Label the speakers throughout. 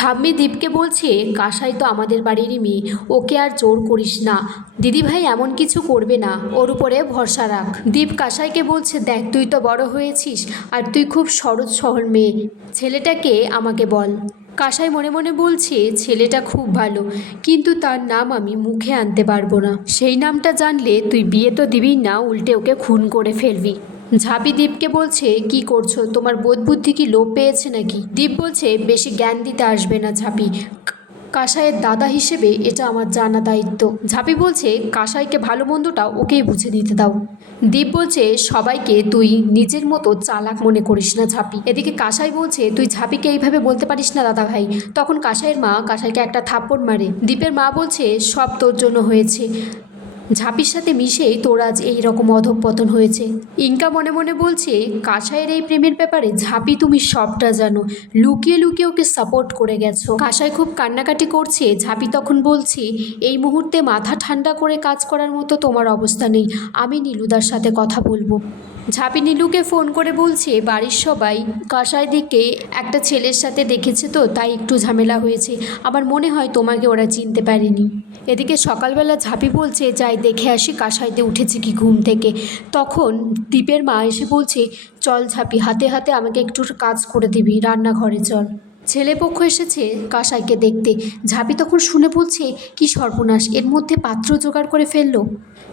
Speaker 1: ঠাম্মি দীপকে বলছে কাসাই তো আমাদের বাড়িরই মেয়ে, ওকে আর জোর করিস না। দিদিভাই এমন কিছু করবে না, ওর উপরে ভরসা রাখ। দীপ কাসাইকে বলছে, দেখ, তুই তো বড় হয়েছিস, আর তুই খুব সরল সহল মেয়ে, ছেলেটাকে আমাকে বল। কাসাই মনে মনে বলছে, ছেলেটা খুব ভালো, কিন্তু তার নাম আমি মুখে আনতে পারব না। সেই নামটা জানলে তুই বিয়ে তো দিবি না, উল্টে ওকে খুন করে ফেলবি। ঝাঁপি দীপকে বলছে, কি করছ? তোমার বোধ বুদ্ধি কি লোপ পেয়েছে নাকি? দীপ বলছে, বেশি জ্ঞান দিতে আসবে না ঝাঁপি। কাসাইয়ের দাদা হিসেবে এটা আমার জানা দায়িত্ব। ঝাঁপি বলছে, কাসাইকে ভালো মন্দটা ওকেই বুঝে দিতে দাও। দীপ বলছে, সবাইকে তুই নিজের মতো চালাক মনে করিস না ঝাঁপি। এদিকে কাসাই বলছে, তুই ঝাঁপিকে এইভাবে বলতে পারিস না দাদা ভাই। তখন কাসাইয়ের মা কাসাইকে একটা থাপ্পড় মারে। দীপের মা বলছে, সব তোর জন্য হয়েছে। ঝাঁপির সাথে মিশে তোর আজ এইরকম অধঃপতন হয়েছে। ইনকা মনে মনে বলছে, কাঁসাইয়ের এই প্রেমের ব্যাপারে ঝাঁপি তুমি সবটা জানো। লুকিয়ে লুকিয়ে ওকে সাপোর্ট করে গেছো। কাঁসাই খুব কান্নাকাটি করছে। ঝাঁপি তখন বলছে, এই মুহূর্তে মাথা ঠান্ডা করে কাজ করার মতো তোমার অবস্থা নেই। আমি নীলুদার সাথে কথা বলব। ঝাঁপি নীলুকে ফোন করে বলছে, বাড়ির সবাই দিকে একটা ছেলের সাথে দেখেছে তো, তাই একটু ঝামেলা হয়েছে। আমার মনে হয় তোমাকে ওরা চিনতে পারেনি। এদিকে সকালবেলা ঝাঁপি বলছে, যাই, দেখে আসি কাসাইতে উঠেছে কি ঘুম থেকে। তখন দ্বীপের মা এসে বলছে, চল ঝাঁপি, হাতে হাতে আমাকে একটু কাজ করে দিবি, রান্নাঘরে চল। ছেলেপক্ষ এসেছে কাসাইকে দেখতে। ঝাঁপি তখন শুনে বলছে, কি সর্বনাশ, এর মধ্যে পাত্র জোগাড় করে ফেলল।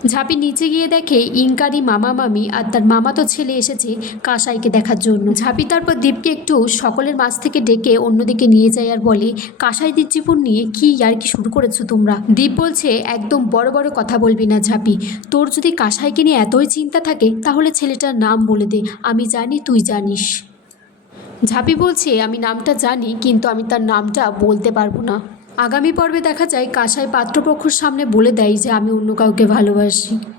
Speaker 1: ঝাঁপি নিচে গিয়ে দেখে ইনকারি মামা মামি আর তার মামাতো ছেলে এসেছে কাসাইকে দেখার জন্য। ঝাঁপি তারপর দীপকে একটু সকলের মাছ থেকে ডেকে অন্যদিকে নিয়ে যায় আর বলে, কাসাইদের জীবন নিয়ে কি আর কি শুরু করেছ তোমরা? দীপ বলছে, একদম বড় বড় কথা বলবি না ঝাঁপি। তোর যদি কাসাইকে নিয়ে এতই চিন্তা থাকে, তাহলে ছেলেটার নাম বলে দে। আমি জানি তুই জানিস। ঝাঁপি বলছে, আমি নামটা জানি, কিন্তু আমি তার নামটা বলতে পারব না। আগামী পর্বে দেখা যায় কাসায় পাত্রপক্ষর সামনে বলে দেয় যে, আমি অন্য কাউকে ভালোবাসি।